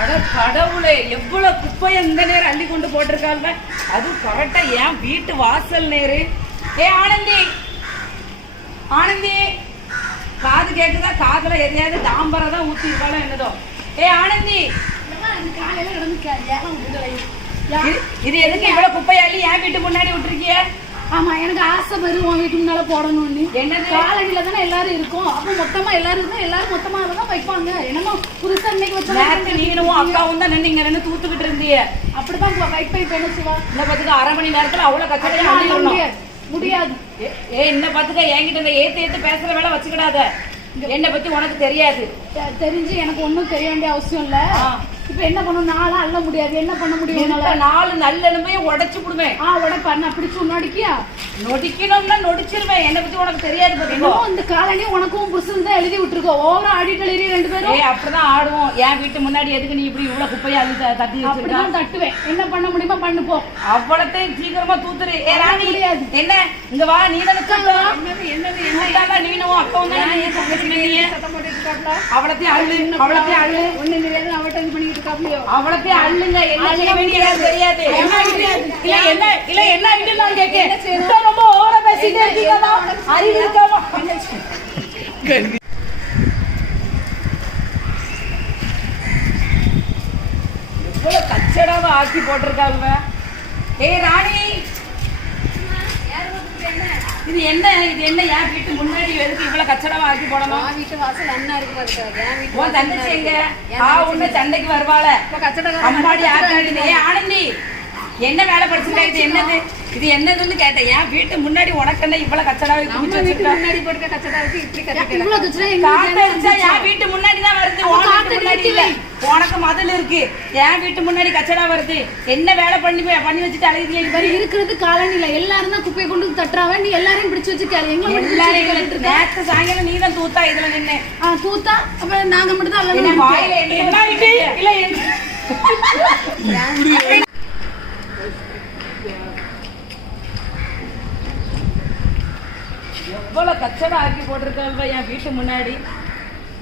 அட கடவுளே எவ்வளவு குப்பையை இந்த நேரம் அள்ளி கொண்டு போட்டிருக்காங்க? அது கரெக்டா என் வீட்டு வாசல் நேரு? ஏ ஆனந்தி! ஆனந்தி! காது கேக்குதா? காதுல எதையாவது தாம்பரம் தான் ஊத்தி இருக்காளோ என்னதோ. ஏ ஆனந்தி! இது- இது எதுக்கு இவ்வளவு குப்பையை அள்ளி என் வீட்டு முன்னாடி விட்டுருக்கிய? ஆமா எனக்கு ஆசை வரும் உன் வீட்டு முன்னால போடணும்னு. காலனில தானே எல்லாரும் இருக்கும். அப்ப மொத்தமா எல்லாரும் இருந்தா எல்லாரும் மொத்தமா தான் வைப்பாங்க. என்னமோ புதுசா இன்னைக்கு வச்சா நேரத்து நீனும் அக்காவும் தான் இங்க நின்று தூத்துக்கிட்டு இருந்தீங்க அப்படிதான் வைப்பை செய்வா இந்த பத்துக்கு அரை மணி நேரத்துல அவ்வளவு கச்சடையா முடியாது ஏ என்ன பாத்துக்க என்கிட்ட இந்த ஏத்து ஏத்து பேசுற வேலை வச்சுக்கிடாத. என்னை பத்தி உனக்கு தெரியாது. தெரிஞ்சு எனக்கு ஒண்ணும் தெரிய வேண்டிய அவசியம் இல்ல. இப்ப என்ன பண்ணணும் நாளா அள்ள முடியாது. என்ன பண்ண முடியும்? நாலு நல்லெலும்பையும் உடைச்சு விடுவேன் ஆ உடப்பா. நான் பிடிச்சு உன்னடிக்கியா? நொடிக்கணும்னா நொடிச்சிருவேன். என்னை பத்தி உனக்கு தெரியாது என்னமோ இந்த காலனி உனக்கும் புருஷன் தான் எழுதி விட்டுருக்கோ. ஓவரா ஆடிட்டு எழுதி ரெண்டு பேரும். ஏய் அப்படிதான் ஆடுவோம். என் வீட்டு முன்னாடி எதுக்கு நீ இப்படி இவ்வளவு குப்பையா அள்ளி த- தட்டி அப்படிதான் தட்டுவேன். என்ன பண்ண முடியுமா பண்ணு போ. அவ்வளத்தையும் சீக்கிரமா தூத்துரு. ஏ ராணி முடியாது. என்ன? இங்க வா நீ தானே என்னது என்னது நீனும் அக்காவும் தான்? சத்தம் இருக்காப்ல அவ்வளத்தையும் அள்ளு அவ்வளத்தையும் அள்ளு. ஒண்ணு தெரியாது அவட்ட இது பண்ணிட்டு இருக்காப்லையோ அவ்வளத்தையும் அள்ளுங்க என்ன செய்ய வேண்டியது? தெரியாது. என்ன ஐட்டம்? இல்ல என்ன இல்ல என்ன ஐட்டம் நான் கேட்கேன். இப்ப ரொம்ப ஓவரா பேசிட்டே இருக்கீங்கம்மா அறிவு இருக்காமா எவ்வளவு கச்சடாவை ஆக்கி போட்டிருக்காங்க. ஏய் ராணி. இது என்ன இது என்ன என் வீட்டு கச்சடாவை ஆக்கி போடணும். வீட்டு வாசல் அண்ணா இருக்கு வீட்டு உன் தங்கச்சி எங்க ஆ உன்ன சண்டைக்கு வருவாள. அம்மாடி ஆட்டாடி ஏ ஆனந்தி. என்ன வேலை படிச்சிருக்கா? இது என்னது? இது என்னதுன்னு கேட்டேன். என் வீட்டு முன்னாடி உனக்கு என்ன இவ்வளவு குடிச்சு வச்சிருக்கா? முன்னாடி போட்டுக்க கச்சடா இருக்கு இப்படி கச்சடா எங்க காத்து அடிச்சா என் வீட்டு முன்னாடி தான் வருது? முன்னாடி இல்ல. உனக்கு மதில் இருக்கு. என் வீட்டு முன்னாடி கச்சடா வருது? என்ன வேலை பண்ணி பண்ணி வச்சுட்டு இந்த மாதிரி இருக்கிறது காலனில எல்லாரும் தான் குப்பையை கொண்டு தட்டுறாங்க. நீ எல்லாரையும் பிடிச்சு வச்சு கேளு எங்களை மட்டும் பிடிச்சு எல்லாரும் வச்சு எங்களுக்கு நேத்து சாயங்காலம் நீ தான் தூத்தா இதுல நின்னு. தூத்தா? அப்ப நாங்க மட்டும் தான் இல்ல என்ன எவ்வளவு கச்சடம் ஆக்கி போட்டிருக்காங்க என் வீட்டு முன்னாடி.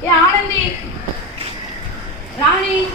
ஏ ஆனந்தி. ராணி.